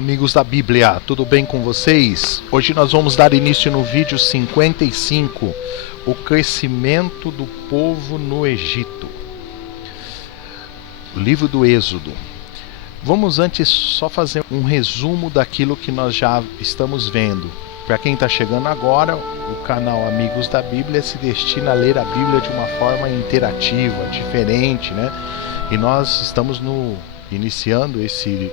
amigos da Bíblia, tudo bem com vocês? Hoje nós vamos dar início no vídeo 55, o crescimento do povo no Egito. Livro do Êxodo. Vamos antes só fazer um resumo daquilo que nós já estamos vendo. Para quem está chegando agora, o canal Amigos da Bíblia se destina a ler a Bíblia de uma forma interativa, diferente, né? E nós estamos iniciando esse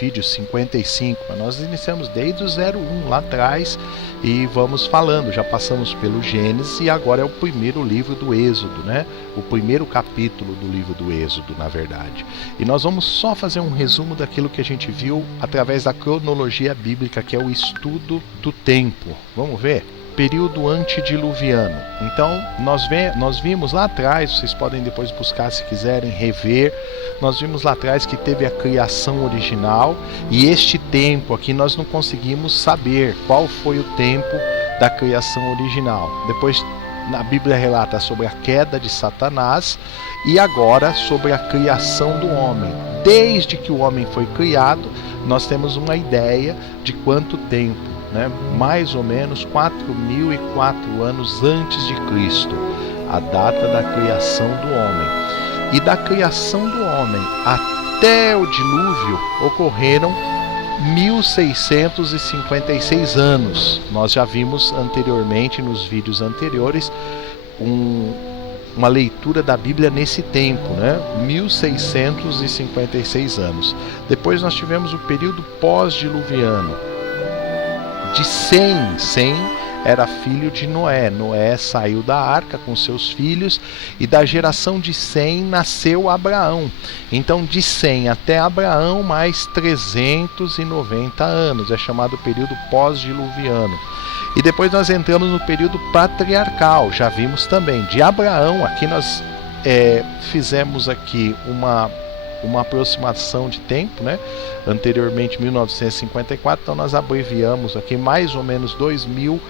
vídeo 55, mas nós iniciamos desde o 01 lá atrás e vamos falando, já passamos pelo Gênesis e agora é o primeiro livro do Êxodo, né? O primeiro capítulo do livro do Êxodo, na verdade. E nós vamos só fazer um resumo daquilo que a gente viu através da cronologia bíblica, que é o estudo do tempo. Vamos ver? Período antediluviano. Então nós vimos lá atrás, vocês podem depois buscar se quiserem rever, nós vimos lá atrás que teve a criação original, e este tempo aqui nós não conseguimos saber qual foi o tempo da criação original. Depois a Bíblia relata sobre a queda de Satanás e agora sobre a criação do homem. Desde que o homem foi criado, nós temos uma ideia de quanto tempo, né? Mais ou menos 4.004 anos antes de Cristo, a data da criação do homem. E da criação do homem até o dilúvio ocorreram 1.656 anos. Nós já vimos anteriormente, nos vídeos anteriores, uma leitura da Bíblia nesse tempo, né? 1.656 anos. Depois nós tivemos o período pós-diluviano, de Sem. Sem era filho de Noé. Noé saiu da arca com seus filhos e da geração de Sem nasceu Abraão. Então de Sem até Abraão mais 390 anos. É chamado período pós-diluviano. E depois nós entramos no período patriarcal. Já vimos também de Abraão. Aqui nós fizemos aqui uma aproximação de tempo, né? Anteriormente 1954, então nós abreviamos aqui mais ou menos 2.000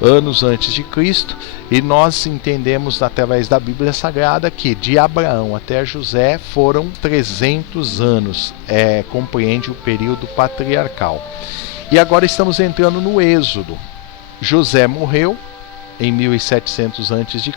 anos antes de Cristo, e nós entendemos através da Bíblia Sagrada que de Abraão até José foram 300 anos, compreende o período patriarcal. E agora estamos entrando no Êxodo. José morreu em 1700 a.C.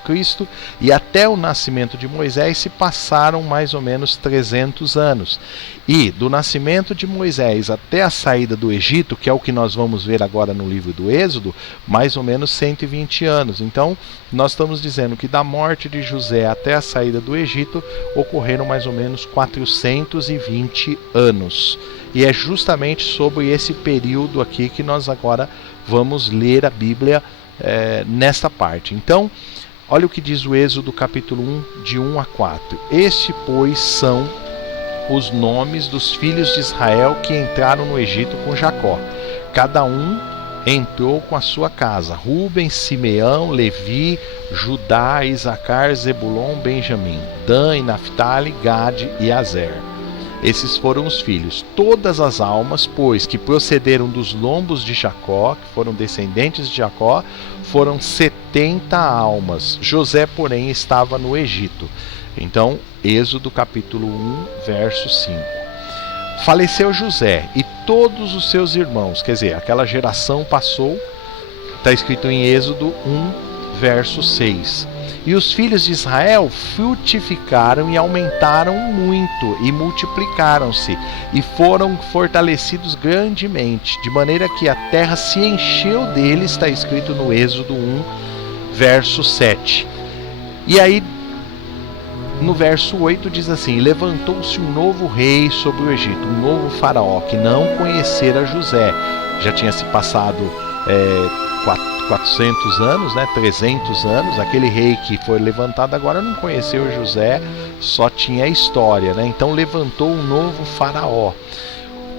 e até o nascimento de Moisés se passaram mais ou menos 300 anos. E do nascimento de Moisés até a saída do Egito, que é o que nós vamos ver agora no livro do Êxodo, mais ou menos 120 anos. Então, nós estamos dizendo que da morte de José até a saída do Egito ocorreram mais ou menos 420 anos. E é justamente sobre esse período aqui que nós agora vamos ler a Bíblia nesta parte. Então, olha o que diz o Êxodo capítulo 1, de 1 a 4. Este, pois, são os nomes dos filhos de Israel que entraram no Egito com Jacó. Cada um entrou com a sua casa: Rúben, Simeão, Levi, Judá, Isacar, Zebulon, Benjamim, Dan e Naphtali, Gade e Azer. Esses foram os filhos. Todas as almas, pois, que procederam dos lombos de Jacó, que foram descendentes de Jacó, foram 70 almas. José, porém, estava no Egito. Então, Êxodo capítulo 1, verso 5. Faleceu José e todos os seus irmãos, quer dizer, aquela geração passou, está escrito em Êxodo 1, verso 6. E os filhos de Israel frutificaram e aumentaram muito, e multiplicaram-se, e foram fortalecidos grandemente, de maneira que a terra se encheu deles, está escrito no Êxodo 1, verso 7. E aí, no verso 8 diz assim: levantou-se um novo rei sobre o Egito, um novo faraó, que não conhecera José. Já tinha se passado 400 anos, né, 300 anos, aquele rei que foi levantado agora não conheceu José, só tinha a história, né? Então levantou um novo faraó,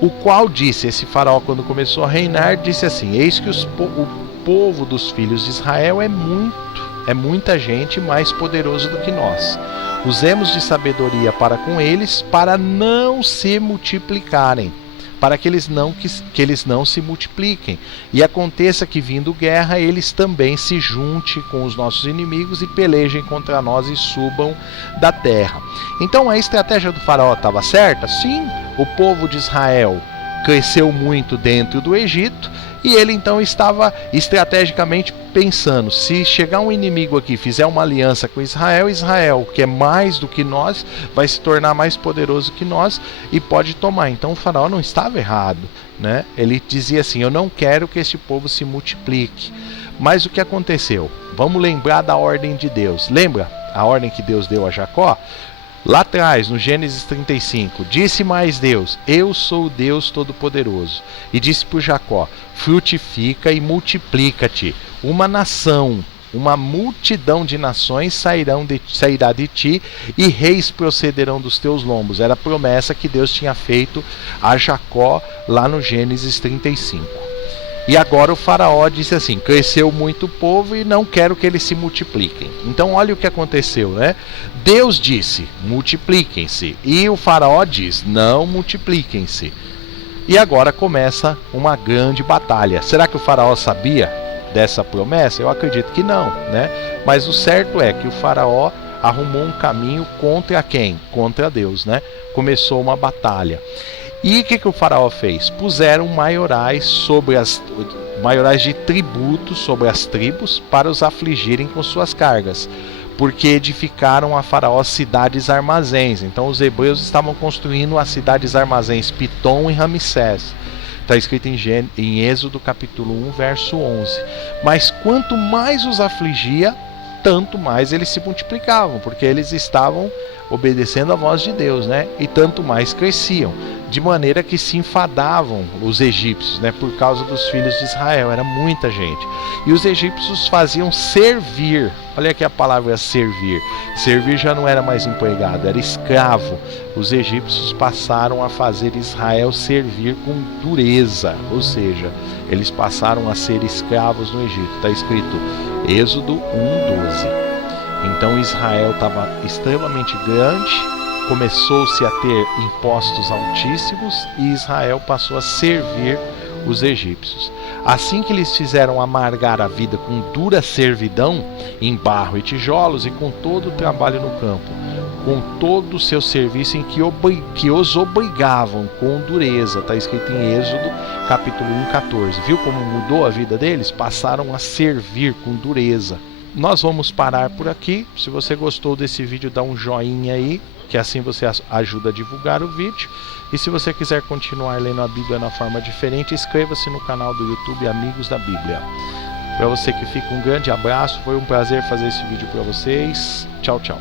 o qual disse, esse faraó quando começou a reinar, disse assim: eis que o povo dos filhos de Israel é muita gente mais poderoso do que nós. Usemos de sabedoria para com eles, para não se multiplicarem, para que eles não se multipliquem, e aconteça que, vindo guerra, eles também se juntem com os nossos inimigos e pelejem contra nós e subam da terra. Então a estratégia do faraó estava certa? Sim, o povo de Israel cresceu muito dentro do Egito, e ele então estava estrategicamente pensando: se chegar um inimigo aqui, fizer uma aliança com Israel, Israel, que é mais do que nós, vai se tornar mais poderoso que nós e pode tomar. Então o faraó não estava errado, né? Ele dizia assim: eu não quero que este povo se multiplique. Mas o que aconteceu? Vamos lembrar da ordem de Deus. Lembra a ordem que Deus deu a Jacó? Lá atrás, no Gênesis 35, disse mais Deus: eu sou o Deus Todo-Poderoso. E disse para Jacó: frutifica e multiplica-te. Uma nação, uma multidão de nações sairá de ti, e reis procederão dos teus lombos. Era a promessa que Deus tinha feito a Jacó lá no Gênesis 35. E agora o faraó disse assim: cresceu muito o povo e não quero que eles se multipliquem. Então olha o que aconteceu, né? Deus disse: multipliquem-se. E o faraó diz: não multipliquem-se. E agora começa uma grande batalha. Será que o faraó sabia dessa promessa? Eu acredito que não, né? Mas o certo é que o faraó arrumou um caminho contra quem? Contra Deus, né? Começou uma batalha. E o que o faraó fez? Puseram maiorais de tributo sobre as tribos para os afligirem com suas cargas, porque edificaram a faraó cidades armazéns. Então os hebreus estavam construindo as cidades armazéns Pitom e Ramsés. Está escrito em Êxodo capítulo 1, verso 11. Mas quanto mais os afligia, tanto mais eles se multiplicavam, porque eles estavam obedecendo a voz de Deus, né? E tanto mais cresciam, de maneira que se enfadavam os egípcios, né? Por causa dos filhos de Israel, era muita gente. E os egípcios faziam servir. Olha aqui a palavra servir. Servir já não era mais empregado, era escravo. Os egípcios passaram a fazer Israel servir com dureza, ou seja, eles passaram a ser escravos no Egito. Está escrito Êxodo 1:12. Então Israel estava extremamente grande, começou-se a ter impostos altíssimos e Israel passou a servir os egípcios. Assim que eles fizeram amargar a vida com dura servidão, em barro e tijolos, e com todo o trabalho no campo, com todo o seu serviço em que os obrigavam com dureza. Está escrito em Êxodo capítulo 1:14. Viu como mudou a vida deles? Passaram a servir com dureza. Nós vamos parar por aqui. Se você gostou desse vídeo, dá um joinha aí, que assim você ajuda a divulgar o vídeo. E se você quiser continuar lendo a Bíblia na forma diferente, inscreva-se no canal do YouTube Amigos da Bíblia. Para você que fica, um grande abraço. Foi um prazer fazer esse vídeo para vocês. Tchau, tchau.